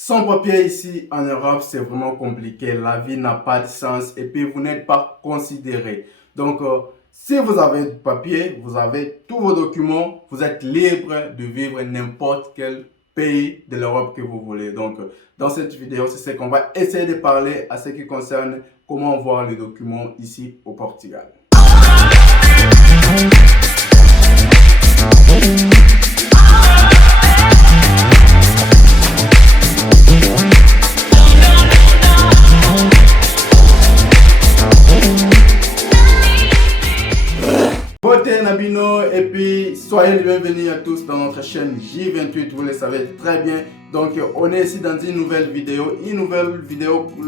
Sans papier ici en Europe, c'est vraiment compliqué. La vie n'a pas de sens et puis vous n'êtes pas considéré. Donc, si vous avez du papier, vous avez tous vos documents, vous êtes libre de vivre n'importe quel pays de l'Europe que vous voulez. Donc, dans cette vidéo, c'est ce qu'on va essayer de parler à ce qui concerne comment voir les documents ici au Portugal. Beauté Nabino et puis soyez les bienvenus à tous dans notre chaîne J28, vous le savez très bien. Donc on est ici dans une nouvelle vidéo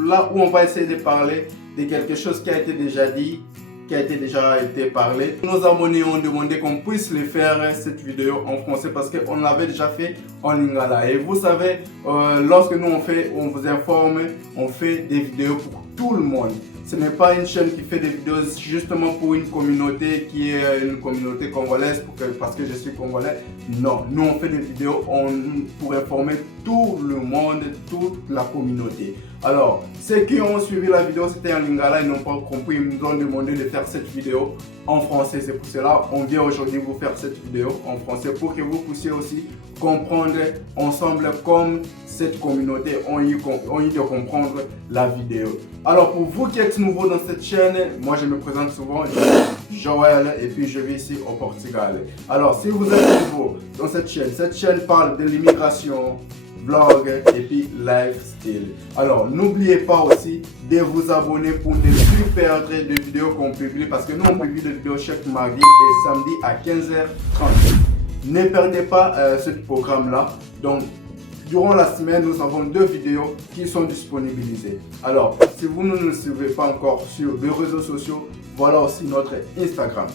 là où on va essayer de parler de quelque chose qui a été déjà dit, qui a déjà été parlé. Nos abonnés ont demandé qu'on puisse les faire cette vidéo en français parce qu'on l'avait déjà fait en lingala. Et vous savez, lorsque nous on vous informe, on fait des vidéos pour tout le monde. Ce n'est pas une chaîne qui fait des vidéos justement pour une communauté qui est une communauté congolaise parce que je suis congolais. Non, nous on fait des vidéos pour informer tout le monde, toute la communauté. Alors, ceux qui ont suivi la vidéo, c'était en lingala, ils n'ont pas compris, ils nous ont demandé de faire cette vidéo en français. C'est pour cela qu'on vient aujourd'hui vous faire cette vidéo en français pour que vous puissiez aussi comprendre ensemble comme cette communauté ont eu de comprendre la vidéo. Alors pour vous qui êtes nouveau dans cette chaîne, moi je me présente souvent, je suis Joël et puis je vis ici au Portugal. Alors si vous êtes nouveau dans cette chaîne parle de l'immigration, vlog et puis lifestyle. Alors n'oubliez pas aussi de vous abonner pour ne plus perdre de vidéos qu'on publie parce que nous on publie des vidéos chaque mardi et samedi à 15h30. Ne perdez pas ce programme là. Donc durant la semaine, nous avons 2 vidéos qui sont disponibilisées. Alors, si vous ne nous suivez pas encore sur les réseaux sociaux, voilà aussi notre Instagram.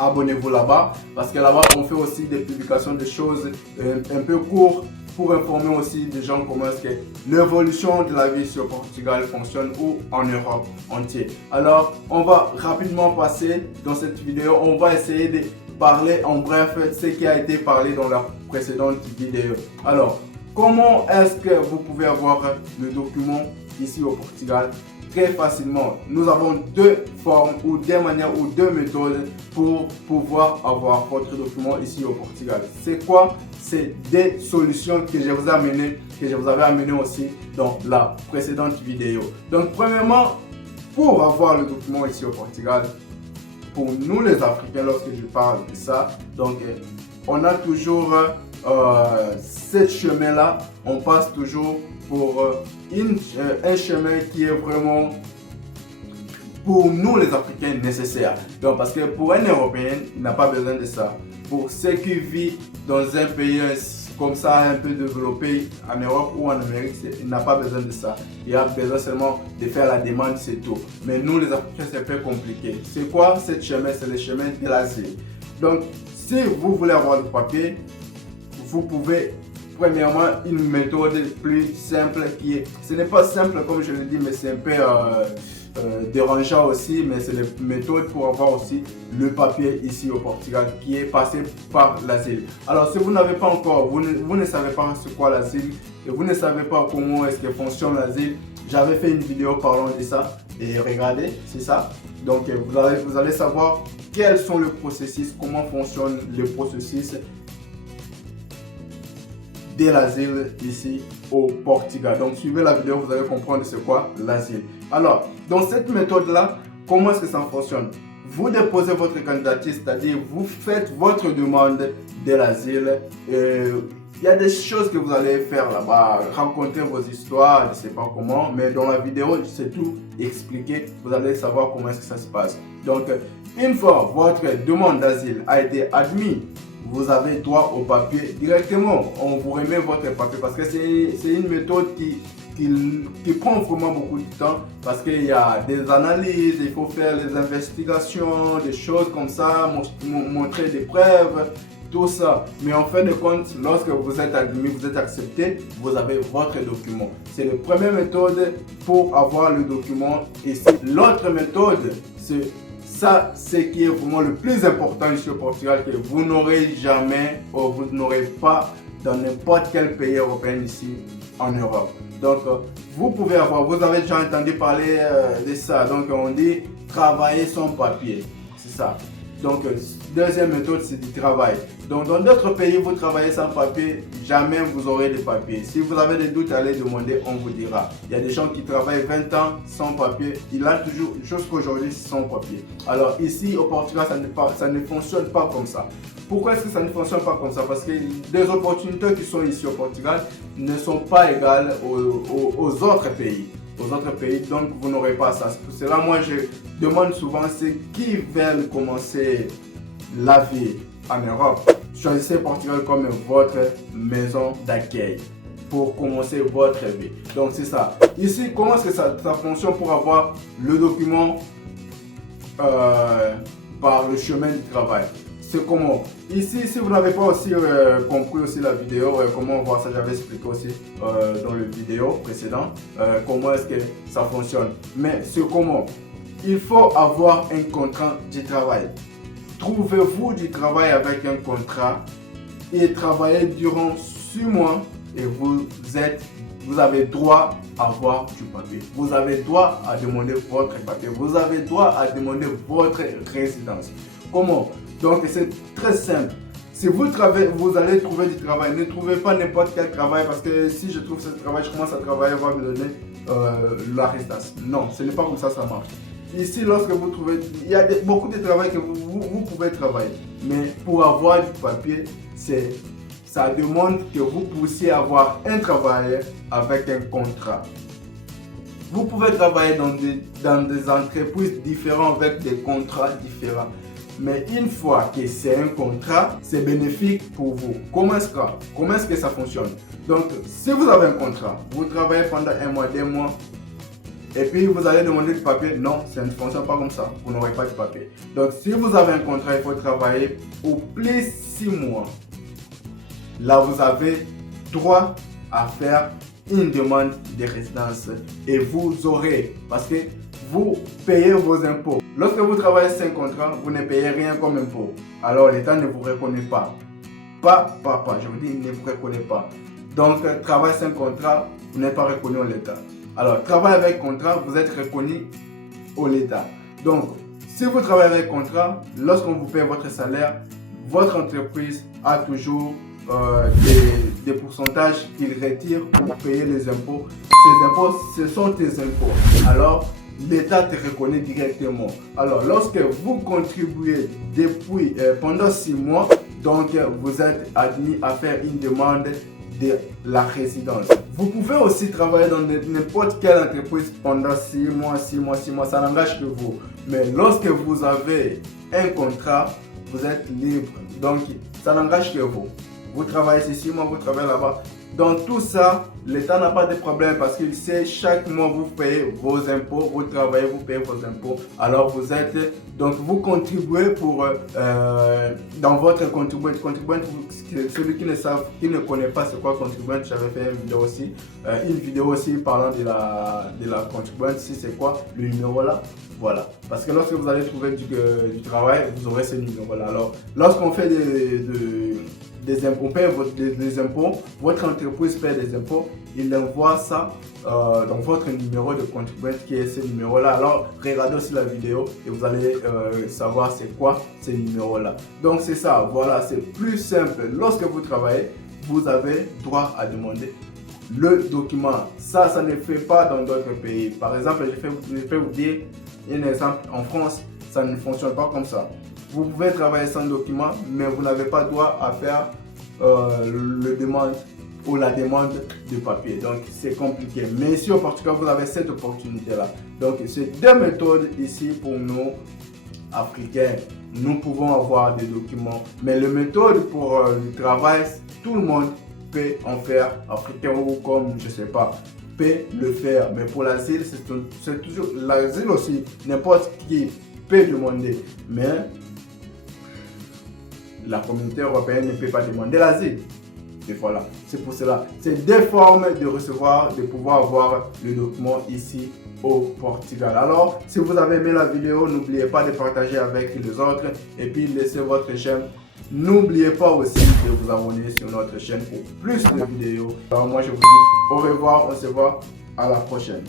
Abonnez-vous là-bas parce que là-bas, on fait aussi des publications de choses un peu courtes pour informer aussi des gens comment est-ce que l'évolution de la vie sur Portugal fonctionne ou en Europe entière. Alors, on va rapidement passer dans cette vidéo. On va essayer de parler en bref ce qui a été parlé dans la précédente vidéo. Alors, comment est-ce que vous pouvez avoir le document ici au Portugal? Très facilement, nous avons 2 formes ou 2 manières ou 2 méthodes pour pouvoir avoir votre document ici au Portugal. C'est quoi? C'est des solutions que je vous avais amené aussi dans la précédente vidéo. Donc, premièrement, pour avoir le document ici au Portugal, pour nous les Africains, lorsque je parle de ça, donc on a toujours ce chemin-là, on passe toujours pour un chemin qui est vraiment pour nous les Africains nécessaire. Donc parce que pour un Européen, il n'a pas besoin de ça. Pour ceux qui vivent dans un pays comme ça, un peu développé en Europe ou en Amérique, il n'a pas besoin de ça. Il a besoin seulement de faire la demande, c'est tout. Mais nous les Africains, c'est un peu compliqué. C'est quoi ce chemin? C'est le chemin de l'asile. Donc, si vous voulez avoir du papier, vous pouvez, premièrement, une méthode plus simple qui est, ce n'est pas simple comme je le dis, mais c'est un peu dérangeant aussi, mais c'est une méthode pour avoir aussi le papier ici au Portugal qui est passé par l'asile. Alors si vous n'avez pas encore, vous ne savez pas c'est quoi l'asile et vous ne savez pas comment est-ce que fonctionne l'asile, j'avais fait une vidéo parlant de ça et regardez, c'est ça. Donc vous allez savoir quels sont les processus, comment fonctionne le processus de l'asile ici au Portugal. Donc suivez la vidéo, vous allez comprendre c'est quoi l'asile. Alors, dans cette méthode-là, comment est-ce que ça fonctionne? Vous déposez votre candidature, c'est-à-dire vous faites votre demande de l'asile. Il y a des choses que vous allez faire là-bas, raconter vos histoires, je ne sais pas comment, mais dans la vidéo, c'est tout expliqué. Vous allez savoir comment est-ce que ça se passe. Donc, une fois votre demande d'asile a été admise, vous avez droit au papier directement. On vous remet votre papier parce que c'est une méthode qui prend vraiment beaucoup de temps parce qu'il y a des analyses, il faut faire les investigations, des choses comme ça, montrer des preuves, tout ça. Mais en fin de compte, lorsque vous êtes admis, vous êtes accepté, vous avez votre document. C'est la première méthode pour avoir le document ici. L'autre méthode, c'est ça, c'est qui est vraiment le plus important ici au Portugal, que vous n'aurez jamais ou vous n'aurez pas dans n'importe quel pays européen ici en Europe. Donc, vous avez déjà entendu parler de ça. Donc, on dit travailler sans papier. C'est ça. Donc, deuxième méthode, c'est du travail. Donc, dans d'autres pays, vous travaillez sans papier, jamais vous aurez de papier. Si vous avez des doutes, allez demander, on vous dira. Il y a des gens qui travaillent 20 ans sans papier. Il a toujours, jusqu'aujourd'hui, sans papier. Alors, ici, au Portugal, ça ne fonctionne pas comme ça. Pourquoi est-ce que ça ne fonctionne pas comme ça? Parce que les opportunités qui sont ici au Portugal ne sont pas égales aux autres pays. Donc vous n'aurez pas ça. C'est là, moi, je demande souvent, c'est qui veulent commencer la vie en Europe. Choisissez Portugal comme votre maison d'accueil pour commencer votre vie. Donc c'est ça. Ici, comment est-ce que ça fonctionne pour avoir le document par le chemin du travail? C'est comment? Ici, si vous n'avez pas aussi compris aussi la vidéo, comment voir ça, j'avais expliqué aussi dans le vidéo précédent, comment est-ce que ça fonctionne. Mais c'est comment? Il faut avoir un contrat de travail. Trouvez-vous du travail avec un contrat et travaillez durant 6 mois et vous avez droit à avoir du papier. Vous avez droit à demander votre papier. Vous avez droit à demander votre résidence. Comment? Donc c'est très simple. Si vous allez trouver du travail, ne trouvez pas n'importe quel travail parce que si je trouve ce travail, je commence à travailler, on va me donner la résidence. Non, ce n'est pas comme ça marche. Ici, lorsque vous trouvez, il y a beaucoup de travail que vous pouvez travailler. Mais pour avoir du papier, ça demande que vous puissiez avoir un travail avec un contrat. Vous pouvez travailler dans des entreprises différentes avec des contrats différents. Mais une fois que c'est un contrat, c'est bénéfique pour vous. Comment est-ce que ça fonctionne? Donc, si vous avez un contrat, vous travaillez pendant 1 mois, 2 mois, et puis vous allez demander du papier. Non, ça ne fonctionne pas comme ça. Vous n'aurez pas de papier. Donc, si vous avez un contrat, il faut travailler au plus 6 mois. Là, vous avez droit à faire une demande de résidence et vous aurez, parce que vous payez vos impôts. Lorsque vous travaillez sans contrat, vous ne payez rien comme impôt. Alors l'État ne vous reconnaît pas. Je vous dis, il ne vous reconnaît pas. Donc, travail sans contrat, vous n'êtes pas reconnu au l'État. Alors, travail avec contrat, vous êtes reconnu au l'État. Donc, si vous travaillez avec contrat, lorsqu'on vous paye votre salaire, votre entreprise a toujours des pourcentages qu'il retire pour payer les impôts. Ces impôts, ce sont tes impôts. Alors, l'État te reconnaît directement. Alors, lorsque vous contribuez pendant 6 mois, donc vous êtes admis à faire une demande de la résidence. Vous pouvez aussi travailler dans n'importe quelle entreprise pendant 6 mois, ça n'engage que vous. Mais lorsque vous avez un contrat, vous êtes libre. Donc, ça n'engage que vous. Vous travaillez ces 6 mois, vous travaillez là-bas. Dans tout ça, l'État n'a pas de problème parce qu'il sait chaque mois vous payez vos impôts, vous travaillez, vous payez vos impôts. Alors vous contribuez dans votre contribuant. Celui qui ne connaît pas ce qu'est contribuant, j'avais fait une vidéo aussi parlant de la contribuante, si c'est quoi le numéro là. Voilà, parce que lorsque vous allez trouver du travail, vous aurez ce numéro là. Alors, lorsqu'on fait des impôts, on paye des impôts, votre entreprise paye des impôts, il envoie ça dans votre numéro de contribuant qui est ce numéro là. Alors regardez aussi la vidéo et vous allez savoir c'est quoi ce numéro là. Donc c'est ça, voilà, c'est plus simple. Lorsque vous travaillez, vous avez droit à demander le document. Ça ne fait pas dans d'autres pays. Par exemple, je vais vous dire un exemple, en France, ça ne fonctionne pas comme ça. Vous pouvez travailler sans document, mais vous n'avez pas droit à faire la demande de papier. Donc, c'est compliqué. Mais ici au Portugal, vous avez cette opportunité-là. Donc, c'est 2 méthodes ici pour nous, Africains. Nous pouvons avoir des documents. Mais la méthode pour le travail, tout le monde peut en faire, Africain ou comme, je ne sais pas, peut le faire. Mais pour l'asile, c'est toujours l'asile aussi. N'importe qui peut demander. Mais la communauté européenne ne peut pas demander l'asile. Et voilà, c'est pour cela. C'est 2 formes de pouvoir avoir le document ici au Portugal. Alors, si vous avez aimé la vidéo, n'oubliez pas de partager avec les autres et puis laissez votre j'aime N'oubliez pas aussi de vous abonner sur notre chaîne pour plus de vidéos. Alors moi je vous dis au revoir, on se voit à la prochaine.